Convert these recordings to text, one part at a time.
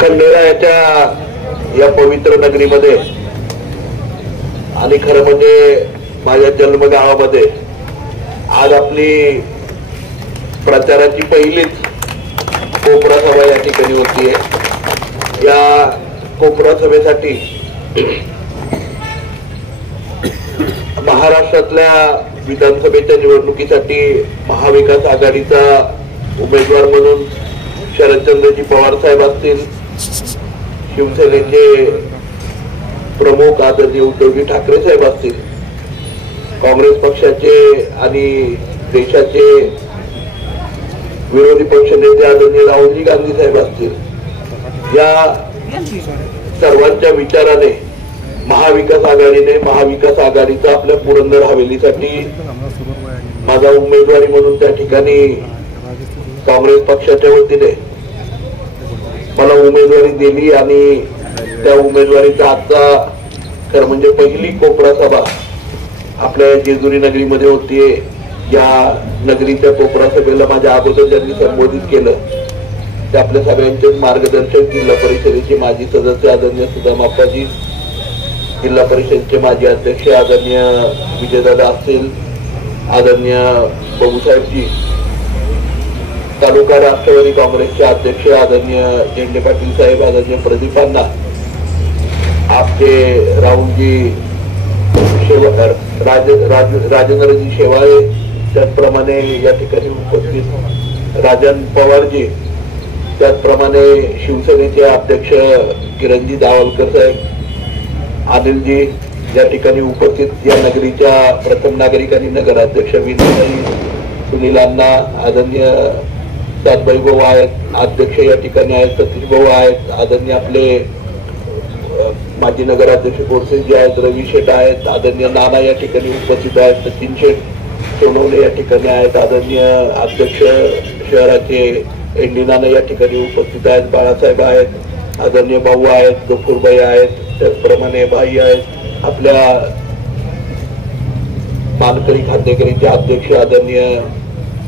खंडेरायाच्या या पवित्र नगरीमध्ये आणि खरं म्हणजे माझ्या जन्मगावामध्ये आज आपली प्रचाराची पहिलीच कोपरा सभा या ठिकाणी होतीये। या कोपरा सभेसाठी महाराष्ट्रातल्या विधानसभेच्या निवडणुकीसाठी महाविकास आघाडीचा उमेदवार म्हणून शरदचंद्रजी पवार साहेब असतील, शिवसेनेचे प्रमुख आदरणीय उद्धवजी ठाकरे साहेब असतील, काँग्रेस पक्षाचे आणि देशाचे विरोधी पक्ष नेते आदरणीय राहुलजी गांधी साहेब असतील, या सर्वांच्या विचाराने महाविकास आघाडीचा आपल्या पुरंदर हवेलीसाठी माझा उमेदवारी म्हणून त्या ठिकाणी काँग्रेस पक्षाच्या वतीने मला उमेदवारी दिली आणि त्या उमेदवारीचा आजचा खरं म्हणजे पहिली कोपरा सभा आपल्या जेजुरी नगरीमध्ये होतीये। या नगरीच्या कोपरा सभेला माझ्या अगोदर ज्यांनी संबोधित केलं ते आपल्या सगळ्यांचे मार्गदर्शक जिल्हा परिषदेचे माजी सदस्य आदरणीय सुदाम आप्पाजी, जिल्हा परिषदेचे माजी अध्यक्ष आदरणीय विजयदादा असतील, आदरणीय भाऊसाहेबजी, तालुका राष्ट्रवादी काँग्रेसचे अध्यक्ष आदरणीय झेंडे पाटील साहेब, आदरणीय प्रदीपांना, आपके राहुलजी राजेंद्रजी शेवाळे, त्याचप्रमाणे या ठिकाणी उपस्थित राजन पवारजी, त्याचप्रमाणे शिवसेनेचे अध्यक्ष किरणजी दावलकर साहेब, अनिलजी या ठिकाणी उपस्थित या नगरीच्या प्रथम नागरिक आणि नगराध्यक्ष विनयताई, सुनील अण्णा, आदरणीय सातबाई भाऊ आहेत, अध्यक्ष या ठिकाणी आहेत, सतीश भाऊ आहेत, आदरणीय आपले माजी नगराध्यक्ष बोरसेजी आहेत, रवी शेठ आहेत, आदरणीय नाना या ठिकाणी उपस्थित आहेत, सचिन शेठ सोनवणे या ठिकाणी आहेत, आदरणीय अध्यक्ष शहराचे एनडी नाना या ठिकाणी उपस्थित आहेत, बाळासाहेब आहेत, आदरणीय भाऊ आहेत, गफूरबाई आहेत, त्याचप्रमाणे भाई आहेत, आपल्या मानकरी खाद्यकरीचे अध्यक्ष आदरणीय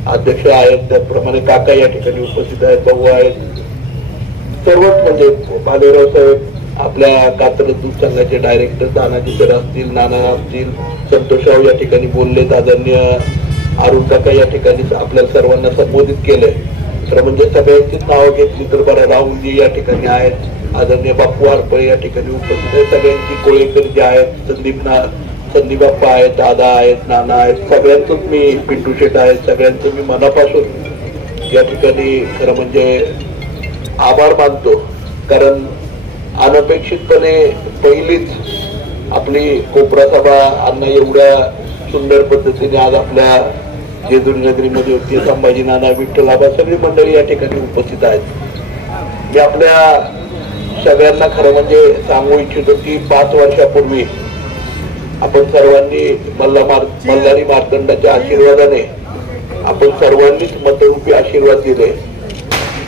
अध्यक्ष आहेत, त्याचप्रमाणे काका या ठिकाणी उपस्थित आहेत, भाऊ आहेत, सर्वच म्हणजे भालेराव साहेब, आपल्या कात्रज दूध संघाचे डायरेक्टर तानाजी सर असतील, नाना असतील, संतोषराव या ठिकाणी बोललेत, आदरणीय अरुण काका या ठिकाणी आपल्या सर्वांना संबोधित केलंय। तर म्हणजे सगळ्यांचीच नावं घेतली तर बरं, राहुलजी या ठिकाणी आहेत, आदरणीय बापू हरपळे या ठिकाणी उपस्थित आहेत, सगळ्यांची कोळेकर जे आहेत, संदीप बाप्पा आहेत, दादा आहेत, नाना आहेत, सगळ्यांचंच मी पिंटू शेट आहेत, सगळ्यांचं मी मनापासून या ठिकाणी खरं म्हणजे आभार मानतो। कारण अनपेक्षितपणे पहिलीच आपली कोपरा सभा अण्णा एवढ्या सुंदर पद्धतीने आज आपल्या जेजुरी नगरीमध्ये होती। संभाजी नाना, विठ्ठल आबा सगळी मंडळी या ठिकाणी उपस्थित आहेत। मी आपल्या सगळ्यांना खरं म्हणजे सांगू इच्छितो की 5 वर्षापूर्वी आपण सर्वांनी मल्हारी मार्तंडाच्या आशीर्वादाने आपण सर्वांनीच मतरूपी आशीर्वाद दिले।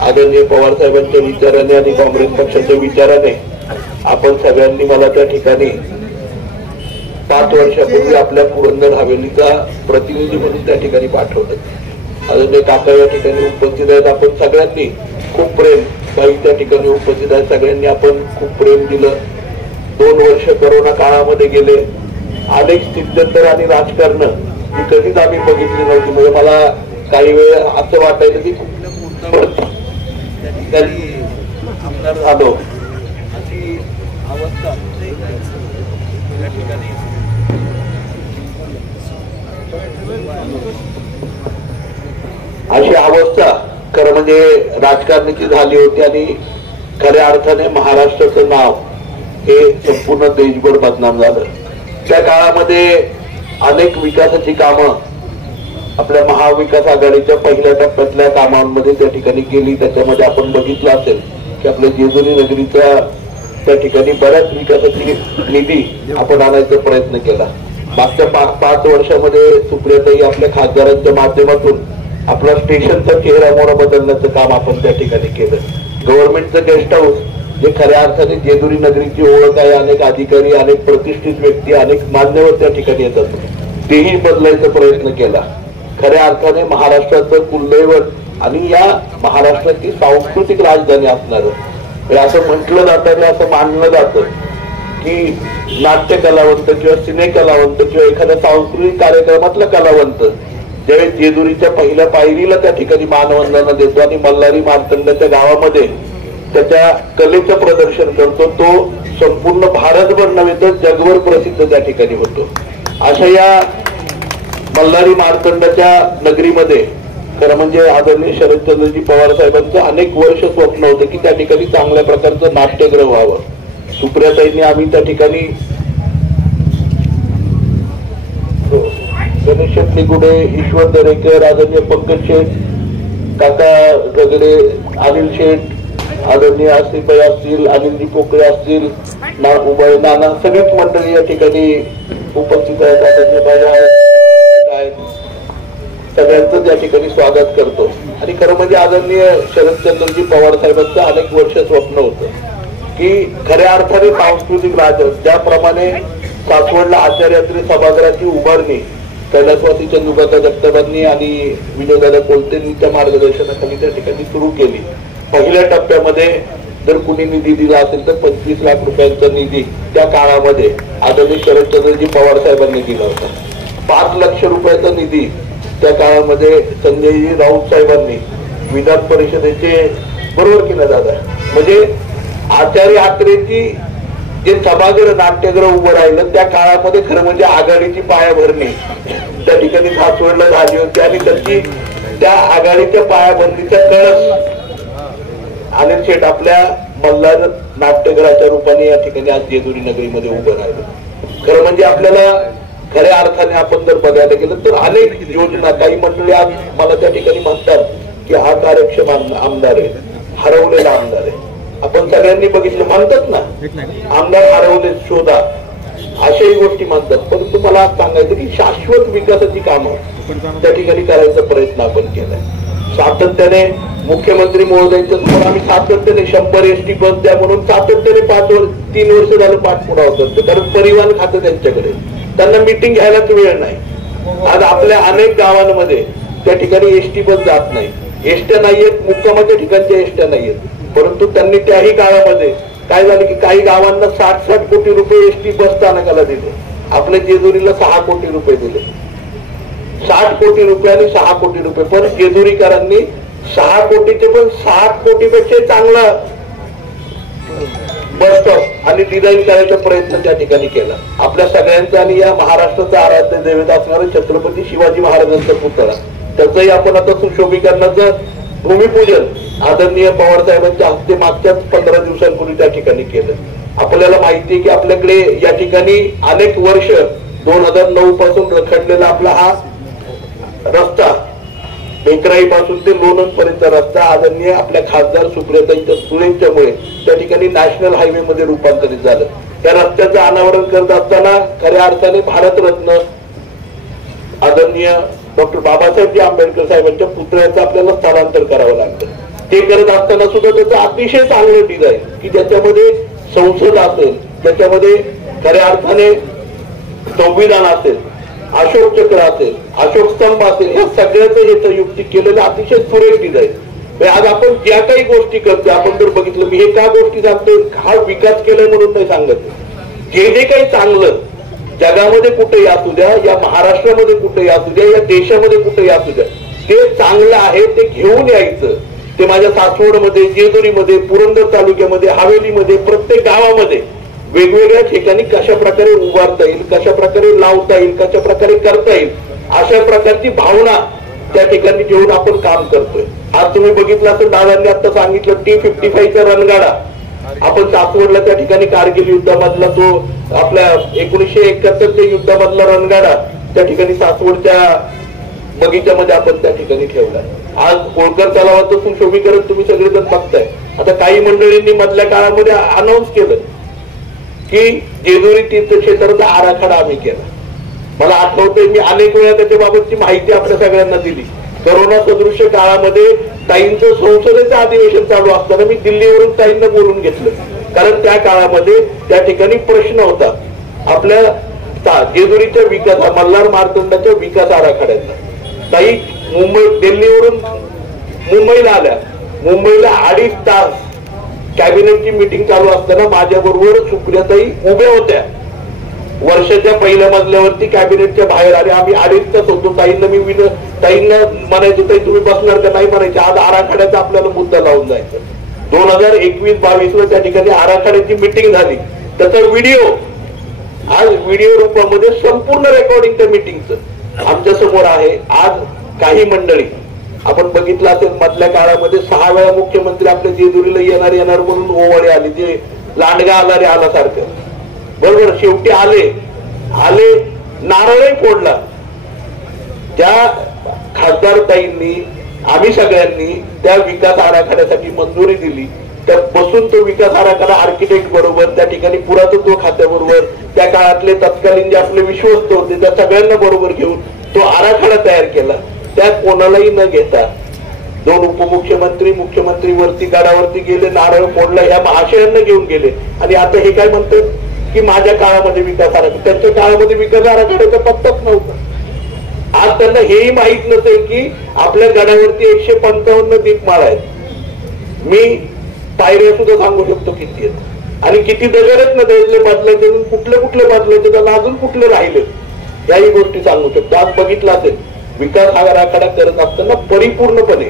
आदरणीय पवार साहेबांच्या विचाराने आणि काँग्रेस पक्षाच्या विचाराने आपण सगळ्यांनी मला त्या ठिकाणी 5 वर्षापूर्वी आपल्या पुरंदर हवेलीचा प्रतिनिधी म्हणून त्या ठिकाणी पाठवलं। आदरणीय काका या ठिकाणी उपस्थित आहेत, आपण सगळ्यांनी खूप प्रेम, बाई त्या ठिकाणी उपस्थित आहेत, सगळ्यांनी आपण खूप प्रेम दिलं। 2 वर्ष कोरोना काळामध्ये गेले, अनेक स्थित्यंतर आणि राजकारण ही कधीच आम्ही बघितली नव्हती। म्हणजे मला काही वेळ असं वाटायचं की आमदार झालो अशी अवस्था खरं म्हणजे राजकारणाची झाली होती आणि खऱ्या अर्थाने महाराष्ट्राचं नाव हे संपूर्ण देशभर बदनाम झालं। त्या काळामध्ये अनेक विकासाची कामं आपल्या महाविकास आघाडीच्या पहिल्या टप्प्यातल्या कामांमध्ये त्या ठिकाणी केली। त्याच्यामध्ये आपण बघितलं असेल की आपल्या जेजुरी नगरीचा त्या ठिकाणी बऱ्याच विकासाची निधी आपण आणायचा प्रयत्न केला। मागच्या 5 वर्षामध्ये सुप्रियाताई आपल्या खासदारांच्या माध्यमातून आपला स्टेशनचा चेहरा मोहरा बदलण्याचं काम आपण त्या ठिकाणी केलं। गव्हर्नमेंटचं गेस्ट हाऊस जे खऱ्या अर्थाने जेजुरी नगरीची ओळख आहे, अनेक अधिकारी, अनेक प्रतिष्ठित व्यक्ती, अनेक मान्यवर त्या ठिकाणी येतात, तेही बदलायचा प्रयत्न केला। खऱ्या अर्थाने महाराष्ट्राचं कुलदैवत आणि या महाराष्ट्राची सांस्कृतिक राजधानी असणार असं म्हटलं जातं आणि असं मानलं जातं की नाट्य कलावंत किंवा सिने कलावंत किंवा एखाद्या सांस्कृतिक कार्यक्रमातला कलावंत ज्यावेळी जेजुरीच्या पहिल्या पायरीला त्या ठिकाणी मानवंदना देतो आणि मल्हारी मार्तंडाच्या गावामध्ये त्याच्या कलेचं प्रदर्शन करतो, तो संपूर्ण भारतभर नव्हे तर जगभर प्रसिद्ध त्या ठिकाणी होतो. अशा या मल्हारी मार्तंडाच्या नगरीमध्ये खरं म्हणजे आदरणीय शरदचंद्रजी पवार साहेबांचं अनेक वर्ष स्वप्न होतं की त्या ठिकाणी चांगल्या प्रकारचं नाट्यगृह व्हावं. सुप्रियाताईंनी आम्ही त्या ठिकाणी गणेश निगुडे, ईश्वर दरेकर, आदरणीय पंकज शेठ, काका गगडे, अनिल शेठ, आदरणीय आसिफबाई असतील, अनिलजी पोकळे असतील, उभय नाना सगळीच मंडळी या ठिकाणी उपस्थित आहेत. आदरणीय बाई आहेत, सगळ्यांचं त्या ठिकाणी स्वागत करतो. आणि खरं म्हणजे आदरणीय शरदचंद्रजी पवार साहेबांचं अनेक वर्ष स्वप्न होतं की खऱ्या अर्थाने सांस्कृतिक राजन ज्याप्रमाणे सासवडला आचार्यात्री सभागृहाची उभारणी कैलासवासी चंदुकाका जगतापांनी आणि विजयदादा कोलतेंच्या मार्गदर्शनाखाली त्या ठिकाणी सुरू केली. पहिल्या टप्प्यामध्ये जर कुणी निधी दिला असेल तर 25 लाख रुपयांचा निधी त्या काळामध्ये आदरणीय शरदचंद्रजी पवार साहेबांनी दिला होता. 5 लाख रुपयाचा निधी त्या काळामध्ये संजयजी राऊत साहेबांनी विधान परिषदेचे, बरोबर की ना दादा, म्हणजे आचार्य यात्रेची जे सभागृह नाट्यगृह उभं राहिलं त्या काळामध्ये खरं म्हणजे आघाडीची पायाभरणी त्या ठिकाणी सासवडला झाली होती आणि त्याची त्या आघाडीच्या पायाभरणीचा कळस अनिल शेठ आपल्या मल्हार नाट्यगृहाच्या रूपाने या ठिकाणी आज जेजुरी नगरीमध्ये उभं राहिलं. खरं म्हणजे आपल्याला खऱ्या अर्थाने आपण जर बघायला गेलं तर अनेक योजना, काही मंडळी आज मला त्या ठिकाणी म्हणतात की हा कार्यक्षम आमदार आहे, हरवलेला आमदार आहे. आपण सगळ्यांनी बघितलं, म्हणतात ना आमदार हरवले शोधा, अशाही गोष्टी म्हणतात. परंतु मला आज सांगायचं की शाश्वत विकासाची कामं त्या ठिकाणी करायचा प्रयत्न आपण केलाय. सातत्याने मुख्यमंत्री महोदयांच्या समोर आम्ही सातत्याने 100 एसटी बस द्या म्हणून सातत्याने 3 वर्ष झालं पाठपुरावा करतो. कारण परिवहन खातं त्यांच्याकडे, त्यांना मीटिंग घ्यायलाच वेळ नाही. आज आपल्या अनेक गावांमध्ये त्या ठिकाणी एसटी बस जात नाही, एसट्या नाहीयेत, मुक्कामाच्या ठिकाणच्या एसट्या नाहीयेत. परंतु त्यांनी त्याही काळामध्ये काय झालं की काही गावांना 60-60 कोटी रुपये एसटी बस स्थानकाला दिले. आपल्या जेजुरीला 6 कोटी रुपये दिले. 60 कोटी रुपये आणि 6 कोटी रुपये, पण जेजुरीकरांनी 6 कोटीचे पण 7 कोटीपेक्षा चांगला बस स्टॉप आणि डिझाईन करायचा प्रयत्न त्या ठिकाणी केला. आपल्या सगळ्यांचा आणि या महाराष्ट्राचा आराध्य दैवत असणारे छत्रपती शिवाजी महाराजांचा पुतळा, त्याचंही आपण आता सुशोभीकरणाचं भूमिपूजन आदरणीय पवार साहेबांच्या हस्ते मागच्याच 15 दिवसांपूर्वी त्या ठिकाणी केलं. आपल्याला माहिती आहे की आपल्याकडे या ठिकाणी अनेक वर्ष 2009 पासून रखडलेला आपला हा रस्ता, बेकराई पासून ते लोणंद पर्यंत रस्ता आदरणीय आपल्या खासदार सुप्रियाताईंच्या सुरेंच्यामुळे त्या ठिकाणी नॅशनल हायवे मध्ये रूपांतरित झालं. त्या रस्त्याचं अनावरण करत असताना खऱ्या अर्थाने भारतरत्न आदरणीय डॉक्टर बाबासाहेब आंबेडकर साहेबांच्या पुतळ्याचं आपल्याला स्थलांतर करावं लागतं. ते करत असताना सुद्धा त्याचं अतिशय चांगलं डिझाईन की ज्याच्यामध्ये संसद असेल, ज्याच्यामध्ये खऱ्या अर्थाने संविधान असेल, अशोक चक्र असेल, अशोक स्तंभ असेल, या सगळ्याचं हे संयुक्तिक केलेलं अतिशय सुरेख डिझाईन. आज आपण ज्या काही गोष्टी करतो, आपण जर बघितलं, मी हे त्या गोष्टी सांगतोय हा विकास केलाय म्हणून नाही सांगत. जे जे काही चांगलं जगामध्ये कुठेही असू द्या, या महाराष्ट्रामध्ये कुठेही असू द्या, या देशामध्ये कुठेही असू द्या, ते चांगलं आहे ते घेऊन यायचं. ते माझ्या सासवडमध्ये, जेजुरीमध्ये, पुरंदर तालुक्यामध्ये, हवेलीमध्ये, प्रत्येक गावामध्ये वेगवेगळ्या ठिकाणी कशा प्रकारे उभारता येईल, कशा प्रकारे लावता येईल, कशा प्रकारे करता येईल, अशा प्रकारची भावना त्या ठिकाणी घेऊन आपण काम करतोय. आज तुम्ही बघितलं असं दादांनी आता सांगितलं T-55चा रणगाडा आपण सासवडला त्या ठिकाणी कारगिल युद्धामधला तो आपल्या 1971च्या युद्धामधला रणगाडा त्या ठिकाणी सासवडच्या बगीच्यामध्ये आपण त्या ठिकाणी ठेवलाय. आज होळकर तलावाचं सुशोभीकरण तुम्ही सगळेजण बघताय. आता काही मंडळींनी मधल्या काळामध्ये अनाऊन्स केलं की जेजुरी तीर्थक्षेत्राचा आराखडा आम्ही केला. मला आठवतंय मी अनेक वेळा त्याच्याबाबतची माहिती आपल्या सगळ्यांना दिली. करोना सदृश्य काळामध्ये ताईंचं संसदेचं अधिवेशन चालू असताना मी दिल्लीवरून ताईंना बोलून घेतलं, कारण त्या काळामध्ये त्या ठिकाणी प्रश्न होता आपल्या जेजुरीच्या विकास, मल्हार मार्तंडाच्या विकास आराखड्याचा. ताई दिल्लीवरून मुंबईला आल्या. मुंबईला 2.5 तास कॅबिनेटची मीटिंग चालू असताना माझ्याबरोबर सुप्रियाताई उभ्या होत्या. वर्षाच्या पहिल्या मजल्यावरती कॅबिनेटच्या बाहेर आले. आम्ही 2.5 तास होतो. ताईंना मी ताईंना म्हणायचं ताई तुम्ही बसणार का, नाही म्हणायचे. आज आराखड्याचा आपल्याला मुद्दा लावून जायचा. 2021-22 त्या ठिकाणी आराखड्याची मीटिंग झाली. त्याचा व्हिडिओ आज व्हिडिओ रूपामध्ये संपूर्ण रेकॉर्डिंग त्या मीटिंगचं आमच्या समोर आहे. आज काही मंडळी आपण बघितलं असेल मधल्या काळामध्ये 6 वेळा मुख्यमंत्री आपल्या जेजुरीला येणार म्हणून ओवाळे आले, जे लांडगा आला रे आलासारखं. बरोबर, शेवटी आले नारळही फोडला. त्या खासदार ताईंनी आम्ही सगळ्यांनी त्या विकास आराखड्यासाठी मंजुरी दिली. त्या बसून तो विकास आराखडा आर्किटेक्ट बरोबर, त्या ठिकाणी पुरातत्व खात्याबरोबर, त्या काळातले तत्कालीन जे आपले विश्वस्त होते त्या सगळ्यांना बरोबर घेऊन तो आराखडा तयार केला. त्यात कोणालाही न घेता 2 उपमुख्यमंत्री मुख्यमंत्री वरती गडावरती गेले, नारळ फोडला, ह्या महाशयांना घेऊन गेले. आणि आता हे काय म्हणतात की माझ्या काळामध्ये विकास आराखडा, त्यांच्या काळामध्ये विकास आराखड्याचा पत्ताच नव्हता. आज त्यांना हेही माहित नसेल की आपल्या गडावरती 155 दीपमाळ आहेत. मी पायऱ्या सुद्धा सांगू शकतो किती आहेत आणि किती दगडच ना त्यातले बदलायचे, कुठले बदलायचे, त्याला अजून कुठले राहिले, याही गोष्टी सांगू शकतो. आज बघितलं असेल विकास आराखडा करत असताना परिपूर्णपणे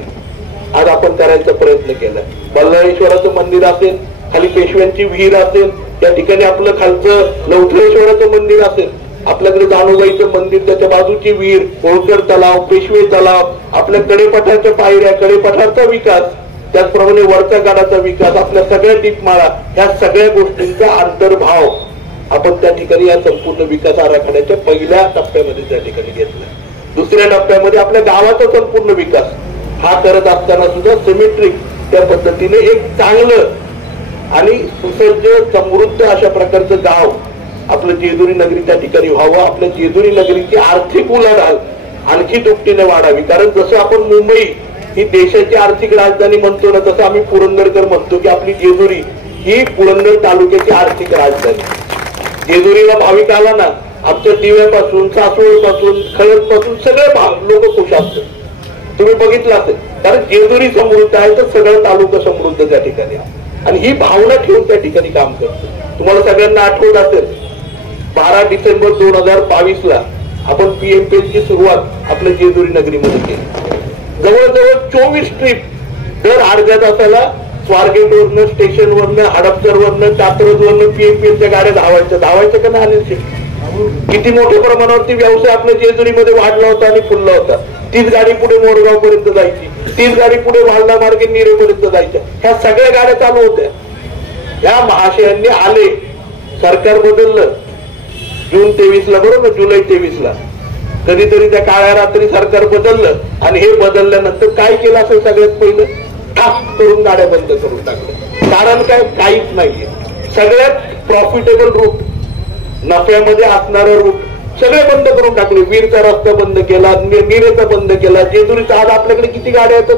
आज आपण करायचा प्रयत्न केला. बल्लाळेश्वराचं मंदिर असेल, खाली पेशव्यांची विहीर असेल, त्या ठिकाणी आपलं खालचं लवथळेश्वराचं मंदिर असेल, आपल्याकडे जानूबाईचं मंदिर, त्याच्या बाजूची विहीर, होळकर तलाव, पेशवे तलाव, आपल्या कडेपठारच्या पायऱ्या, कडेपठारचा विकास, त्याचप्रमाणे वरचा गडाचा विकास, आपल्या सगळ्या दीपमाळा, ह्या सगळ्या गोष्टींचा अंतर्भाव आपण त्या ठिकाणी या संपूर्ण विकास आराखड्याच्या पहिल्या टप्प्यामध्ये त्या ठिकाणी घेतला. दुसऱ्या टप्प्यामध्ये आपल्या गावाचा संपूर्ण विकास हा करत असताना सुद्धा सिमेट्रिक त्या पद्धतीने एक चांगलं आणि सुसज्ज समृद्ध अशा प्रकारचं गाव आपलं जेजुरी नगरी त्या ठिकाणी व्हावं. आपल्या जेजुरी नगरीची आर्थिक उलाढाल आणखी दुपटीने वाढावी. कारण जसं आपण मुंबई ही देशाची आर्थिक राजधानी म्हणतो ना, तसं आम्ही पुरंदरकर म्हणतो की आपली जेजुरी ही पुरंदर तालुक्याची आर्थिक राजधानी. जेजुरीला भाविक आला ना, आमच्या दिव्यापासून, सासवडपासून, खळदपासून सगळे लोक खुश असतात. तुम्ही बघितलं असेल, कारण जेजुरी समृद्ध आहे तर सगळं तालुका समृद्ध त्या ठिकाणी आहे. आणि ही भावना ठेवून त्या ठिकाणी काम करतो. तुम्हाला सगळ्यांना आठवत असेल 12 डिसेंबर 2022 आपण PMPL ची सुरुवात आपल्या जेजुरी नगरीमध्ये केली. जवळजवळ 24 ट्रिप दर अर्ध्या तासाला स्वारगेटवरनं, स्टेशनवरनं, हडपसरवरनं, कात्रजवरनं PMPLच्या गाड्या धावायच्या का नाही अनिल? किती मोठ्या प्रमाणावरती व्यवसाय आपल्या जेजुरीमध्ये वाढला होता आणि फुलला होता. तीच गाडी पुढे मोरगाव पर्यंत जायची, तीच गाडी पुढे वालदा मार्गे नीरेपर्यंत जायच्या. ह्या सगळ्या गाड्या चालू होत्या. या महाशयांनी आले, सरकार बदललं जून 23 बरोबर, जुलै 23 कधीतरी त्या काळ्या रात्री सरकार बदललं आणि हे बदलल्यानंतर काय केलं असेल सगळ्यात पहिलं, ठाक करून गाड्या बंद करून टाकल्या. कारण काय, काहीच नाहीये. सगळ्यात प्रॉफिटेबल रूट, नफ्यामध्ये असणारा रूट सगळे बंद करून टाकले. वीरचा रस्ता बंद केला, नीरेचा बंद केला, जेजुरीचा. आज आपल्याकडे किती गाड्या येतात,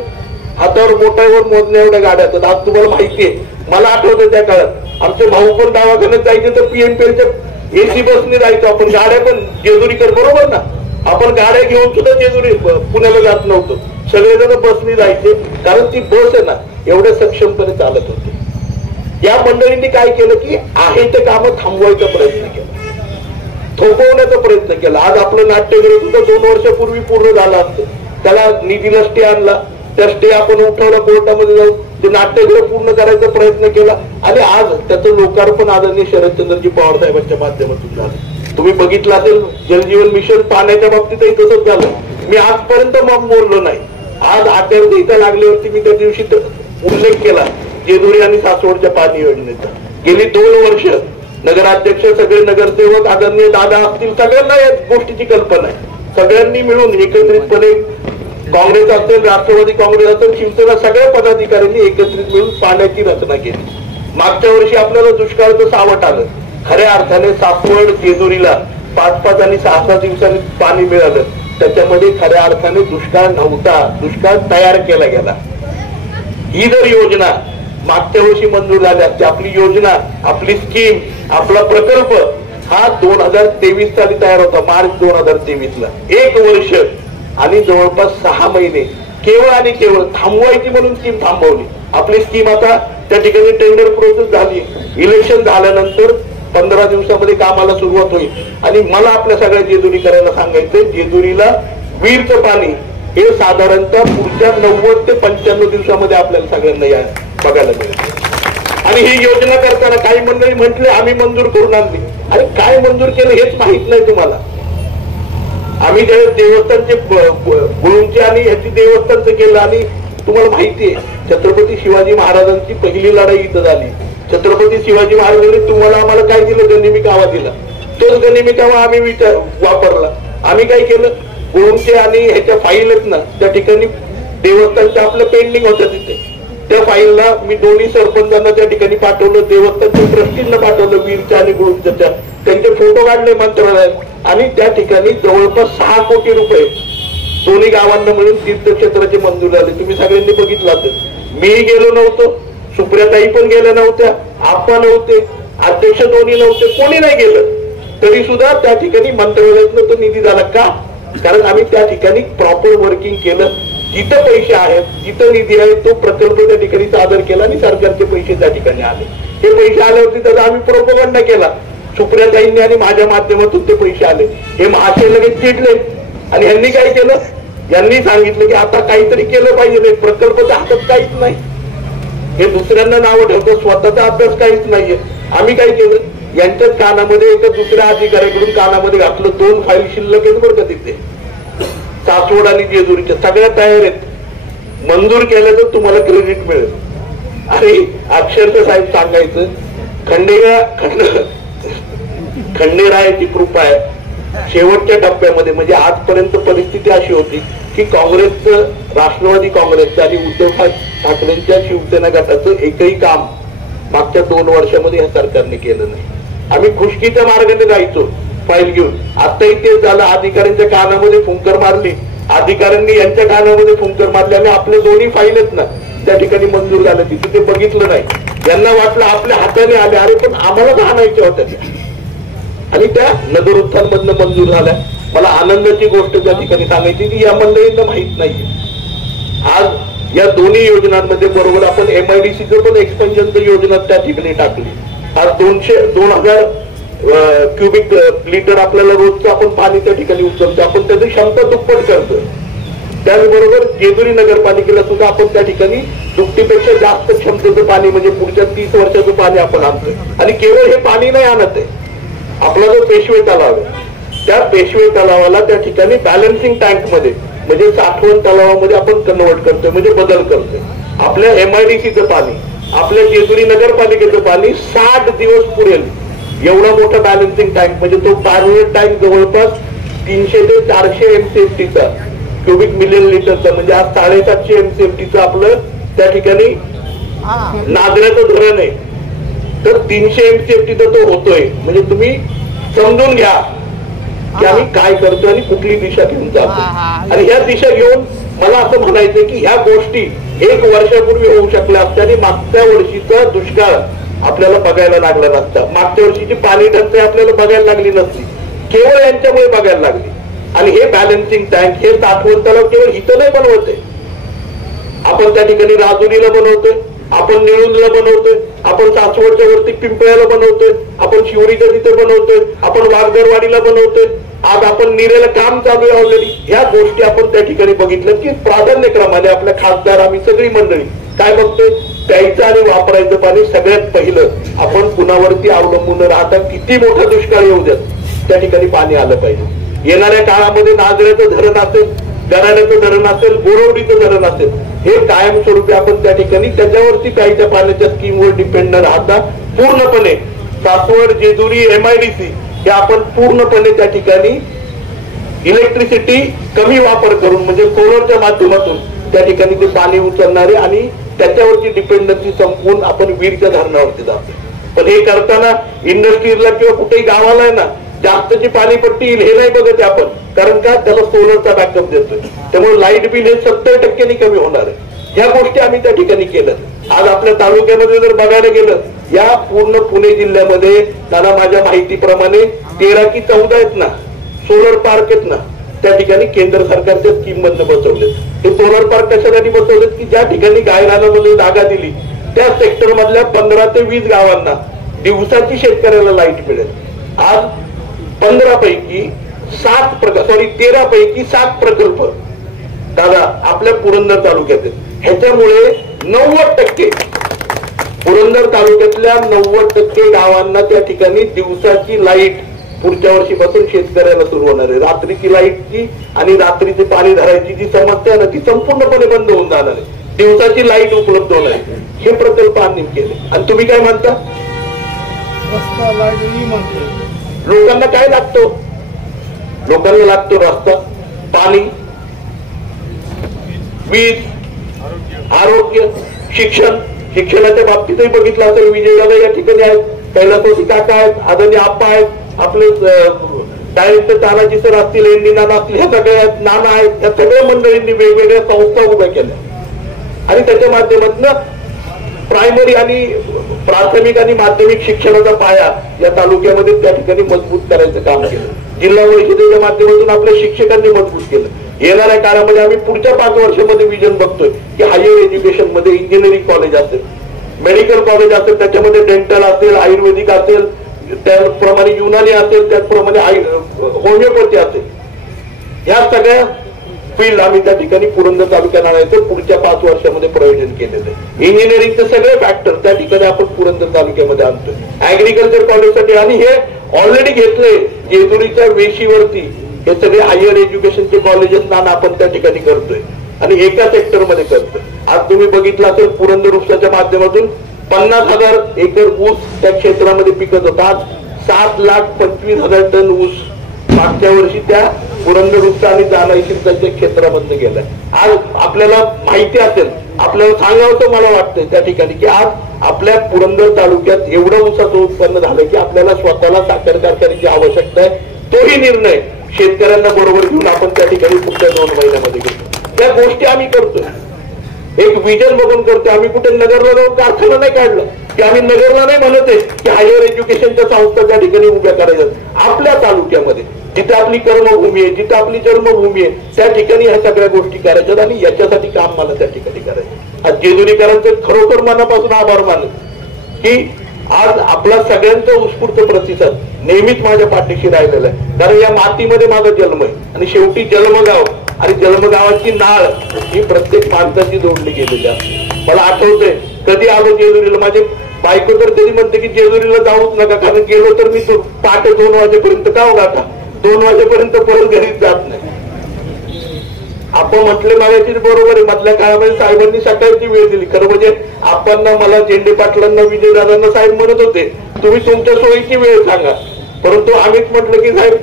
हातावर मोठ्यावर मोजण्या एवढ्या गाड्या येतात. आज तुम्हाला माहितीये, मला आठवतं त्या काळात आमचे भाऊ पण दवाखान्यात जायचे तर PMPLच्या AC बसने जायचो आपण. गाड्या पण जेजुरीकर बरोबर ना, आपण गाड्या घेऊन सुद्धा जेजुरी पुण्याला जात नव्हतो, सगळेजण बसने जायचे. कारण ती बस आहे ना एवढ्या सक्षमपणे चालत होती. या मंडळींनी काय केलं की आहे ते काम थांबवायचा प्रयत्न केला, थोपवण्याचा प्रयत्न केला. आज आपलं नाट्यगृह सुद्धा 2 वर्षापूर्वी पूर्ण झालं असतं. त्याला निधीला स्टे आणला, त्या स्टे आपण उठवला कोर्टामध्ये जाऊन, ते नाट्यगृह पूर्ण करायचा प्रयत्न केला आणि आज त्याचं लोकार्पण आदरणीय शरदचंद्रजी पवार साहेबांच्या माध्यमातून झालं. तुम्ही बघितलं असेल जलजीवन मिशन पाण्याच्या बाबतीतही तसंच झालं. मी आजपर्यंत मग बोललो नाही. आज आचारसंहिता लागल्यावरती मी त्या दिवशी उल्लेख केला जेजुरी आणि सासवडच्या पाणी योजनेचा. गेली 2 वर्ष नगराध्यक्ष, सगळे नगरसेवक, आदरणीय दादा असतील, सगळ्यांना या गोष्टीची कल्पना आहे. सगळ्यांनी मिळून एकत्रितपणे, काँग्रेस असेल, राष्ट्रवादी काँग्रेस असेल, शिवसेना, सगळ्या पदाधिकाऱ्यांनी एकत्रित मिळून पाण्याची रचना केली. मागच्या वर्षी आपल्याला दुष्काळाचं सावट आलं. खऱ्या अर्थाने सासवड जेजुरीला 5-5 आणि 6-6 दिवसांनी पाणी मिळालं. त्याच्यामध्ये खऱ्या अर्थाने दुष्काळ नव्हता, दुष्काळ तयार केला गेला. ही जर योजना मागच्या वर्षी मंजूर झाली असते, आपली योजना, आपली स्कीम, आपला प्रकल्प हा 2023 साली तयार होता, मार्च 2023 1 वर्ष आणि जवळपास 6 महिने केवळ आणि केवळ थांबवायची म्हणून स्कीम थांबवली. आपली स्कीम आता त्या ठिकाणी टेंडर प्रोसेस झाली, इलेक्शन झाल्यानंतर 15 दिवसामध्ये कामाला सुरुवात होईल. आणि मला आपल्या सगळ्या जेजुरीकरांना सांगायचंय, जेजुरीला विहीरचं पाणी हे साधारणतः पुढच्या 90 ते 95 दिवसामध्ये आपल्याला सगळ्यांना या बघायला मिळेल. आणि ही योजना करताना काही मंडळी म्हटले आम्ही मंजूर करून आणली. अरे काय मंजूर केलं हेच माहित नाही तुम्हाला. आम्ही जे देवस्थानचे गुळूंचे आणि ह्याची देवस्थानचं केलं. आणि तुम्हाला माहितीये छत्रपती शिवाजी महाराजांची पहिली लढाई इथं झाली. छत्रपती शिवाजी महाराजांनी तुम्हाला आम्हाला काय दिलं, गनिमी कावा दिला. तोच गनिमी कावा आम्ही वापरला. आम्ही काय केलं, गुळूंचे आणि ह्याच्या फाईल आहेत ना, त्या ठिकाणी देवस्थानच्या आपलं पेंडिंग होतं तिथे. त्या फाईलला मी दोन्ही सरपंचांना त्या ठिकाणी पाठवलं, देवस्थानच्या ट्रस्टींना पाठवलं, वीरच्या आणि गुळूंच्या. त्यांचे फोटो काढले मंत्रालयात आणि त्या ठिकाणी जवळपास 6 कोटी रुपये दोन्ही गावांना मिळून तीर्थक्षेत्राचे मंजूर झाले. तुम्ही सगळ्यांनी बघितलं असेल. मीही गेलो नव्हतो, सुप्रियाताई पण गेल्या नव्हत्या, आप्पा नव्हते, अध्यक्ष दोन्ही नव्हते, कोणी नाही गेलं. तरी सुद्धा त्या ठिकाणी मंत्रालयातनं तो निधी झाला. का? कारण आम्ही त्या ठिकाणी प्रॉपर वर्किंग केलं. जिथं पैसे आहेत, जिथं निधी आहे, तो प्रकल्प त्या ठिकाणी सादर केला आणि सरकारचे पैसे त्या ठिकाणी आले. हे पैसे आल्यावरती त्याचा आम्ही प्रोपगंडा केला. सुप्रियाताईंनी आणि माझ्या माध्यमातून ते पैसे आले. हे महाशय लगेच चिडले आणि यांनी काय केलं, यांनी सांगितलं की आता काहीतरी केलं पाहिजे. प्रकल्पाच्या हातात काहीच नाही, हे दुसऱ्यांना नावं ठेवतं, स्वतःचा अभ्यास काहीच नाहीये. आम्ही काय केलं, यांच्याच कानामध्ये एका दुसऱ्या अधिकाऱ्याकडून कानामध्ये घातलं. 2 फाईल शिल्लक आहेत बरं का तिथे, सासवड आणि जेजुरीच्या, सगळ्या तयार आहेत. मंजूर केलं तर तुम्हाला क्रेडिट मिळेल. आणि अक्षरशः साहेब सांगायचं, खंडेरायाची कृपा आहे. शेवटच्या टप्प्यामध्ये म्हणजे आजपर्यंत परिस्थिती अशी होती की काँग्रेसचं, राष्ट्रवादी काँग्रेसचं आणि उद्धव ठाकरेंच्या शिवसेना गटाचं एकही काम मागच्या 2 वर्षामध्ये या सरकारने केलं नाही. आम्ही खुशकीच्या मार्गाने जायचो फाईल घेऊन. आताही तेच झालं, अधिकाऱ्यांच्या कानामध्ये फुंकर मारली, अधिकाऱ्यांनी यांच्या कानामध्ये फुंकर मारली आणि आपले दोन्ही फाईल आहेत ना त्या ठिकाणी मंजूर झालं. तिथे ते बघितलं नाही. यांना वाटलं आपल्या हाताने आले, अरे पण आम्हालाच आणायच्या होत्या त्या. आणि त्या नगर उत्थान मधनं मंजूर झाल्या. मला आनंदाची गोष्ट त्या ठिकाणी सांगायची की या मंडळींना माहित नाहीये. आज या दोन्ही योजनांमध्ये बरोबर आपण MIDCचं पण एक्सपेन्शनचं योजना त्या ठिकाणी टाकली. आज 2000 क्युबिक लिटर आपल्याला रोजचं आपण पाणी त्या ठिकाणी उचलतो. आपण त्याची क्षमता दुप्पट करतो. त्याचबरोबर जेजुरी नगरपालिकेला सुद्धा आपण त्या ठिकाणी दुपटीपेक्षा जास्त क्षमतेचं पाणी म्हणजे पुढच्या 30 वर्षाचं पाणी आपण आणतोय. आणि केवळ हे पाणी नाही आणत आहे, आपला जो पेशवे तलाव आहे त्या पेशवे तलावाला त्या ठिकाणी बॅलन्सिंग टँक मध्ये म्हणजे साठवण तलावामध्ये आपण कन्वर्ट करतोय, म्हणजे बदल करतोय. आपल्या MIDCचं पाणी, आपल्या जेजुरी नगरपालिकेचं पाणी 60 दिवस पुरेल एवढा मोठा बॅलन्सिंग टँक. म्हणजे तो पार्लेट टँक जवळपास 300 ते 400 MCFTचा क्युबिक मिलियन लिटरचा, म्हणजे आज 750 MCFTचं आपलं त्या ठिकाणी नागऱ्याचं धरण आहे. तर 300 MCFTचा तो होतोय. म्हणजे तुम्ही समजून घ्या की आम्ही काय करतोय आणि कुठली दिशा घेऊन जातो. आणि ह्या दिशा घेऊन मला असं म्हणायचंय की ह्या गोष्टी 1 वर्षापूर्वी होऊ शकल्या असत्या आणि मागच्या वर्षीचा दुष्काळ आपल्याला बघायला लागला नसता. मागच्या वर्षीची पाणी टंचाई आपल्याला बघायला लागली नसती, केवळ यांच्यामुळे बघायला लागली. आणि हे बॅलन्सिंग टँक, हे साठवण तलाव केवळ इथं नाही बनवतोय, आपण त्या ठिकाणी राजुरीला बनवतोय, आपण निळूंजला बनवतोय, आपण सासवडच्या वरती पिंपळ्याला बनवतोय, आपण शिवरीच्या तिथे बनवतोय, आपण वाघदरवाडीला बनवतोय, आज आपण निरेला काम चालू आहे ऑलरेडी. ह्या गोष्टी आपण त्या ठिकाणी बघितलं की प्राधान्यक्रमाने आपल्या खासदार आम्ही सगळी मंडळी काय बघतोय, प्यायचं आणि वापरायचं पाणी सगळ्यात पहिलं आपण कुणावरती अवलंबून राहता. किती मोठा दुष्काळ येऊ द्यात त्या ठिकाणी पाणी आलं पाहिजे. येणाऱ्या काळामध्ये नागऱ्याचं धरण असेल, गराड्याचं धरण असेल, गोरवडीचं धरण असेल, हे कायमस्वरूपी आपण त्या ठिकाणी त्याच्यावरती प्यायच्या पाण्याच्या स्कीमवर डिपेंड न राहता पूर्णपणे सासवड, जेजुरी, MIDC हे आपण पूर्णपणे त्या ठिकाणी इलेक्ट्रिसिटी कमी वापर करून म्हणजे सोलरच्या माध्यमातून त्या ठिकाणी ते पाणी उचलणारे आणि त्याच्यावरची डिपेंडन्सी संपवून आपण वीरच्या धरणावरती जातो. पण हे करताना इंडस्ट्रीजला किंवा कुठेही गावाला आहे ना जास्तची पाणीपट्टी येईल हे नाही बघत आपण, कारण का त्याला सोलरचा बॅकअप देतोय. त्यामुळे लाईट बिल हे 70% कमी होणार आहे. ह्या गोष्टी आम्ही त्या ठिकाणी केलं. आज आपल्या तालुक्यामध्ये जर बघायला गेलं, या पूर्ण पुणे जिल्ह्यामध्ये त्यांना माझ्या माहितीप्रमाणे 13 की 14 आहेत ना सोलर पार्क आहेत ना, त्या ठिकाणी केंद्र सरकारच्या स्कीम मधनं बसवलेत. हे सोलर पार्क कशासाठी बसवलेत की ज्या ठिकाणी गायरानामध्ये जागा दिली त्या सेक्टर मधल्या 15 ते 20 गावांना दिवसाची शेतकऱ्याला लाईट मिळेल. आज 13 पैकी 7 प्रकल्प दादा आपल्या पुरंदर तालुक्यात आहेत. ह्याच्यामुळे 90% पुरंदर तालुक्यातल्या 90% गावांना त्या ठिकाणी दिवसाची लाईट पुढच्या वर्षीपासून शेतकऱ्याला सुरू होणार आहे. रात्रीची लाईटची आणि रात्रीचे पाणी धरायची जी समस्या आहे ना ती संपूर्णपणे बंद होऊन जाणार आहे. दिवसाची लाईट उपलब्ध होणार आहे. हे प्रकल्प आम्ही केले. आणि तुम्ही काय म्हणता? रस्ता लाईट लोकांना काय लागतो? लोकांना लागतो रस्ता, पाणी, वीज, आरोग्य, शिक्षण. शिक्षणाच्या बाबतीतही बघितलं असेल विजयदादा या ठिकाणी आहेत, कैलासवासी काका आहेत, आदरणीय आप्पा आहेत, आपले डायरेक्टर तानाजी सर असतील, एन डी नाना असतील, ह्या सगळ्या नाना आहेत, या सगळ्या मंडळींनी वेगवेगळ्या संस्था उभ्या केल्या आणि त्याच्या माध्यमातून प्रायमरी आणि प्राथमिक आणि माध्यमिक शिक्षणाचा पाया या तालुक्यामध्ये त्या ठिकाणी मजबूत करायचं काम केलं. जिल्हा परिषदेच्या माध्यमातून आपल्या शिक्षकांनी मजबूत केलं. येणाऱ्या काळामध्ये आम्ही पुढच्या 5 वर्षामध्ये विजन बघतोय की हायर एज्युकेशन मध्ये इंजिनिअरिंग कॉलेज असेल, मेडिकल कॉलेज असेल, त्याच्यामध्ये डेंटल असेल, आयुर्वेदिक असेल, त्याप्रमाणे युनानी असेल, त्याचप्रमाणे होमिओपॅथी असेल, ह्या सगळ्या फील्ड आम्ही त्या ठिकाणी पुरंदर तालुक्यात आणायचं पुढच्या 5 वर्षामध्ये प्रयोजन केलेलं आहे. इंजिनिअरिंगचे सगळे फॅक्टर त्या ठिकाणी आपण पुरंदर तालुक्यामध्ये आणतोय. ऍग्रिकल्चर कॉलेजसाठी आणि हे ऑलरेडी घेतलंय जेजुरीच्या वेशीवरती हे सगळे हायर एज्युकेशनचे कॉलेजेस नाना आपण त्या ठिकाणी करतोय आणि एका सेक्टरमध्ये करतोय. आज तुम्ही बघितलं असेल पुरंदर उपसाच्या माध्यमातून 50,000 एकर ऊस त्या क्षेत्रामध्ये पिकत होता. आज 7,25,000 टन ऊस मागच्या वर्षी त्या पुरंदर उपसा आणि जानाई शिरसाच्या क्षेत्रामधनं गेलाय. आज आपल्याला माहिती असेल, आपल्याला सांगावं मला वाटतंय त्या ठिकाणी की आज आपल्या पुरंदर तालुक्यात एवढं ऊसाचं उत्पन्न झालं की आपल्याला स्वतःला साखर कारखान्याची आवश्यकता आहे. तोही निर्णय शेतकऱ्यांना बरोबर घेऊन आपण त्या ठिकाणी पुढच्या 2 महिन्यामध्ये घेतो. त्या गोष्टी आम्ही करतोय, एक विजन बघून करतोय. आम्ही कुठे नगरला जाऊन कारखाना नाही काढलं की आम्ही नगरला नाही म्हणत आहे की हायर एज्युकेशनच्या संस्था त्या ठिकाणी उभ्या करायच्यात. आपल्या तालुक्यामध्ये जिथे आपली कर्मभूमी आहे, जिथे आपली जन्मभूमी आहे, त्या ठिकाणी ह्या सगळ्या गोष्टी करायच्यात आणि याच्यासाठी काम मला त्या ठिकाणी करायचं. आज जेजुरीकरांचे खरोखर मनापासून आभार मानत की आज आपला सगळ्यांचा उत्स्फूर्त प्रतिसाद नेहमीच माझ्या पाठीशी राहिलेला आहे. कारण या मातीमध्ये माझा जन्म आहे आणि शेवटी जन्मगाव आणि जन्मगावाची नाळ ही प्रत्येक माणसाची जोडली गेलेली आहे. मला आठवतंय कधी आलो जेजुरीला, माझे बायको तर कधी म्हणते की जेजुरीला जाऊच नका, कारण गेलो तर मी पहाटे 2 वाजेपर्यंत का हो गाठा 2 वाजेपर्यंत परत घरीच जात नाही. आपण म्हटले मागायची बरोबर आहे. मधल्या काळामध्ये साहेबांनी सकाळची वेळ दिली. खरं म्हणजे आपण मला झेंडे पाटलांना, विजयदादांना साहेब म्हणत होते तुम्ही तुमच्या सोयीची वेळ सांगा, परंतु आम्हीच म्हटलं की साहेब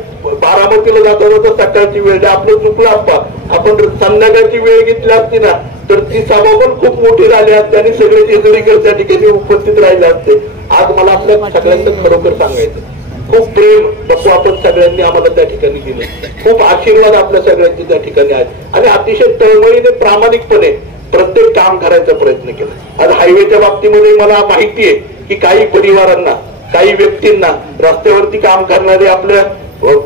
बारामतीला जाताना तर सकाळची वेळ द्या. आपलं चुकलं आप्पा, आपण संध्याकाळची वेळ घेतली असती ना तर ती सभा पण खूप मोठी झाली असते आणि सगळे जेजुरीकर त्या ठिकाणी उपस्थित राहिले असते. आज मला आपल्या सगळ्यांचं खरोखर सांगायचं खूप प्रेम बघू आपण सगळ्यांनी आम्हाला त्या ठिकाणी दिलं. खूप आशीर्वाद आपल्या सगळ्यांचे त्या ठिकाणी आहेत आणि अतिशय तळमळीने प्रामाणिकपणे प्रत्येक काम करायचा प्रयत्न केला. आज हायवेच्या बाबतीमध्ये मला माहिती आहे की काही परिवारांना, काही व्यक्तींना, रस्त्यावरती काम करणारे, आपल्या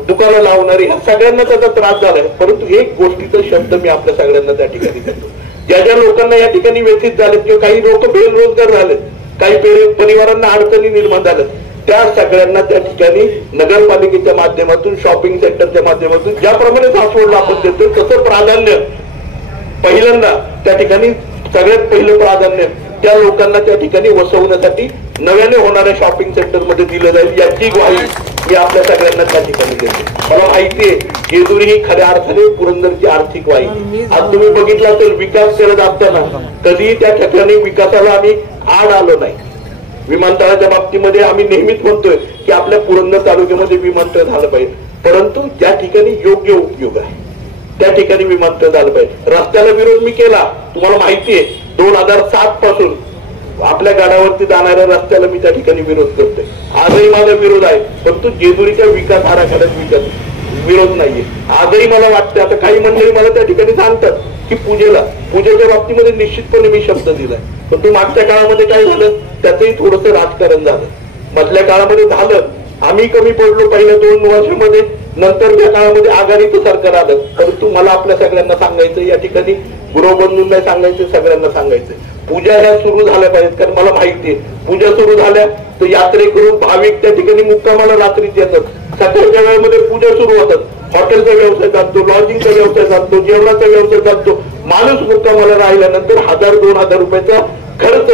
दुकानं लावणारे, ह्या सगळ्यांना त्याचा त्रास झालाय. परंतु एक गोष्टीचा शब्द मी आपल्या सगळ्यांना त्या ठिकाणी देतो, ज्या ज्या लोकांना या ठिकाणी व्यथित झालेत किंवा काही लोक बेरोजगार झालेत, काही परिवारांना अडचणी निर्माण झाल्यात, त्या सगळ्यांना त्या ठिकाणी नगरपालिकेच्या माध्यमातून, शॉपिंग सेंटरच्या माध्यमातून ज्याप्रमाणे सासवडला आपण देतो तसं प्राधान्य पहिल्यांदा त्या ठिकाणी सगळ्यात पहिलं प्राधान्य त्या लोकांना त्या ठिकाणी वसवण्यासाठी नव्याने होणाऱ्या शॉपिंग सेंटर मध्ये दिलं जाईल याची ग्वाही मी आपल्या सगळ्यांना त्या ठिकाणी देतो. मला माहितीये जेजुरी ही खऱ्या अर्थाने पुरंदरची आर्थिक वाई. आज तुम्ही बघितलं असेल विकास करत असताना कधी त्या ठिकाणी विकासाला आम्ही आड आलो नाही. विमानतळाच्या बाबतीमध्ये आम्ही नेहमीच म्हणतोय की आपल्या पुरंदर तालुक्यामध्ये विमानतळ झालं पाहिजे, परंतु ज्या ठिकाणी योग्य उपयोग आहे त्या ठिकाणी विमानतळ झालं पाहिजे. रस्त्याला विरोध मी केला, तुम्हाला माहितीये 2007 पासून आपल्या गाड्यावरती जाणाऱ्या रस्त्याला मी त्या ठिकाणी विरोध करतोय. आजही माझा विरोध आहे, परंतु जेजुरीच्या विकास आराखड्यात विरोध नाहीये. आजही मला वाटतं, आता काही मंडळी मला त्या ठिकाणी सांगतात की पूजेच्या बाबतीमध्ये निश्चितपणे मी शब्द दिलाय, परंतु मागच्या काळामध्ये काय झालं त्याचंही थोडंसं राजकारण झालं. मधल्या काळामध्ये झालं, आम्ही कमी पडलो पहिल्या 2 वर्षामध्ये, नंतरच्या काळामध्ये आघाडीचं सरकार आलं. परंतु मला आपल्या सगळ्यांना सांगायचं, या ठिकाणी गृहबंधूंना सांगायचं, सगळ्यांना सांगायचं, पूजा ह्या सुरू झाल्या पाहिजेत, कारण मला माहिती आहे पूजा सुरू झाल्या तर यात्रेकरून भाविक त्या ठिकाणी मुक्कामाला रात्रीच येतात, सकाळच्या वेळेमध्ये पूजा सुरू होतात, हॉटेलचा व्यवसाय चालतो, लॉजिंगचा व्यवसाय चालतो, जेवणाचा व्यवसाय चालतो, माणूस मुक्कामाला राहिल्यानंतर 1000-2000 रुपयाचा खर्च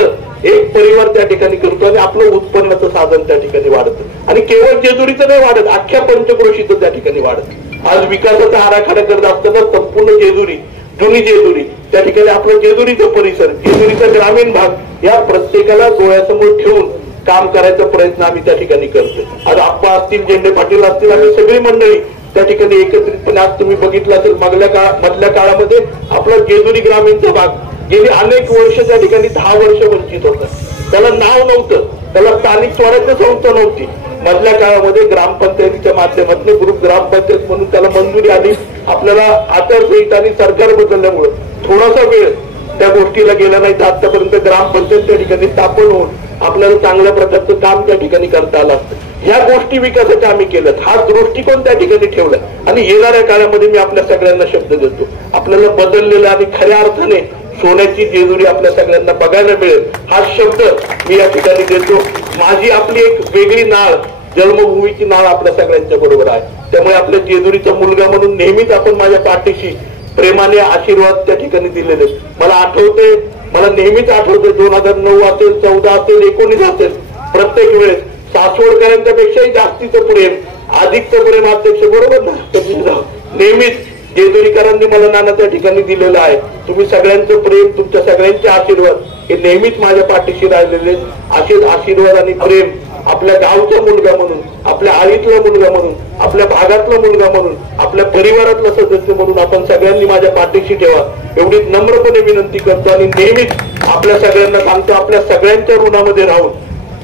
एक परिवार त्या ठिकाणी करतो आणि आपलं उत्पन्नाचं साधन त्या ठिकाणी वाढतं आणि केवळ जेजुरीचं नाही वाढत, अख्ख्या पंचक्रोशीचं त्या ठिकाणी वाढत। आज विकासाचा आराखडा करत असताना संपूर्ण जेजुरी, जुनी जेजुरी, त्या ठिकाणी आपलं जेजुरीचा परिसर, जेजुरीचा ग्रामीण भाग या प्रत्येकाला डोळ्यासमोर ठेवून काम करायचा प्रयत्न आम्ही त्या ठिकाणी करतो। आज आप्पा असतील, झेंडे पाटील असतील, आम्ही सगळी मंडळी त्या ठिकाणी एकत्रितपणे, आज तुम्ही बघितलं असेल मधल्या काळामध्ये आपला जेजुरी ग्रामीणचा भाग गेली अनेक वर्ष त्या ठिकाणी 10 वर्ष वंचित होता, त्याला नाव नव्हतं, त्याला स्थानिक स्वराज्य संस्था नव्हती। मधल्या काळामध्ये ग्रामपंचायतीच्या माध्यमातून ग्रुप ग्रामपंचायत म्हणून त्याला मंजुरी आली, आपल्याला आचारसंहिता आणि सरकार बदलल्यामुळे थोडासा वेळ त्या गोष्टीला गेला नाही, तर आतापर्यंत ग्रामपंचायत त्या ठिकाणी स्थापन होऊन आपल्याला चांगल्या प्रकारचं काम त्या ठिकाणी करता आलं असतं। ह्या गोष्टी विकासाच्या आम्ही केल्यात, हा दृष्टिकोन त्या ठिकाणी ठेवला आणि येणाऱ्या काळामध्ये मी आपल्या सगळ्यांना शब्द देतो, आपल्याला बदललेला आणि खऱ्या अर्थाने सोन्याची जेजुरी आपल्या सगळ्यांना बघायला मिळेल, हा शब्द मी या ठिकाणी देतो। माझी आपली एक वेगळी नाळ, जन्मभूमीची नाळ आपल्या सगळ्यांच्या बरोबर आहे, त्यामुळे आपल्या जेजुरीचा मुलगा म्हणून नेहमीच आपण माझ्या पाठीशी प्रेमाने आशीर्वाद त्या ठिकाणी दिलेले। मला आठवते, मला नेहमीच आठवते 2009 असेल, 14 असेल, 19 असेल, प्रत्येक वेळेस सासवडकरांच्या पेक्षाही जास्तीचं प्रेम, अधिकचं प्रेम अध्यक्ष बरोबर ना, नेहमीच जेजुरीकरांनी मला नाना त्या ठिकाणी दिलेलं आहे। तुम्ही सगळ्यांचं प्रेम, तुमच्या सगळ्यांचे आशीर्वाद हे नेहमीच माझ्या पाठीशी राहिलेले। असेच आशीर्वाद आणि प्रेम आपल्या गावचा मुलगा म्हणून, आपल्या आळीतला मुलगा म्हणून, आपल्या भागातला मुलगा म्हणून, आपल्या परिवारातला सदस्य म्हणून आपण सगळ्यांनी माझ्या पाठीशी ठेवा एवढीच नम्रपणे विनंती करतो आणि नेहमीच आपल्या सगळ्यांना सांगतो, आपल्या सगळ्यांच्या ऋणामध्ये राहून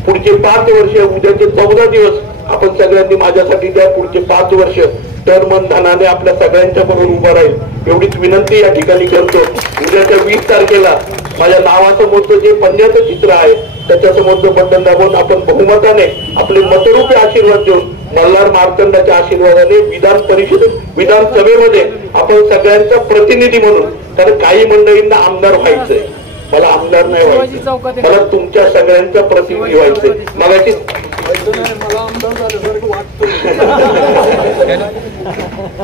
पुढचे 5 वर्ष, उद्याचे 14 दिवस आपण सगळ्यांनी माझ्यासाठी द्या, पुढचे 5 वर्ष तन मन धनाने आपल्या सगळ्यांच्या बरोबर उभं राहील एवढीच विनंती या ठिकाणी करतो। उद्याच्या 20 तारखेला माझ्या नावासमोरचं जे पंजाचं चित्र आहे त्याच्यासमोरचं बटन दाबून आपण बहुमताने आपले मतरूपी आशीर्वाद देऊन मल्हार मार्तंडाच्या आशीर्वादाने विधानसभेमध्ये आपण सगळ्यांचा प्रतिनिधी म्हणून, कारण काही मंडळींना आमदार व्हायचंय, मला आमदार नाही व्हायचं, मला तुमच्या सगळ्यांचा प्रतिनिधी व्हायचंय। मगाशी मला आमदार झाल्यासारखं वाटतं।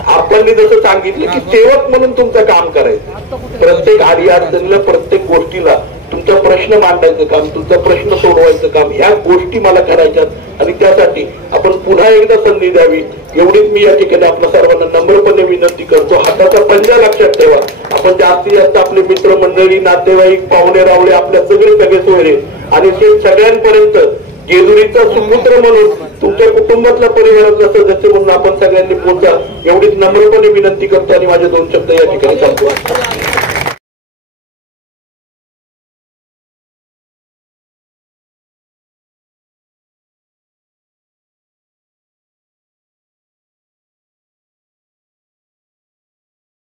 आपण जसं सांगितलं की सेवक म्हणून तुमचं काम करायचं, प्रत्येक आडी अडचणीला, प्रत्येक गोष्टीला तुमचा प्रश्न मांडायचं काम, तुमचा प्रश्न सोडवायचं काम, ह्या गोष्टी मला करायच्यात आणि त्यासाठी आपण पुन्हा एकदा संधी द्यावी एवढीच मी या ठिकाणी आपल्या सर्वांना नम्रपणे विनंती करतो। हाताचा पंजा लक्षात ठेवा, आपण जास्तीत जास्त आपले मित्रमंडळी, नातेवाईक, पाहुणे रावळे, आपल्या सगळे सोयरे आणि ते सगळ्यांपर्यंत जेजुरीचा सुपुत्र म्हणून, तुमच्या कुटुंबातल्या परिवारातला सदस्य म्हणून आपण सगळ्यांनी पोहोचा एवढीच नम्रपणे विनंती करतो आणि माझे 2 शब्द या ठिकाणी सांगतो।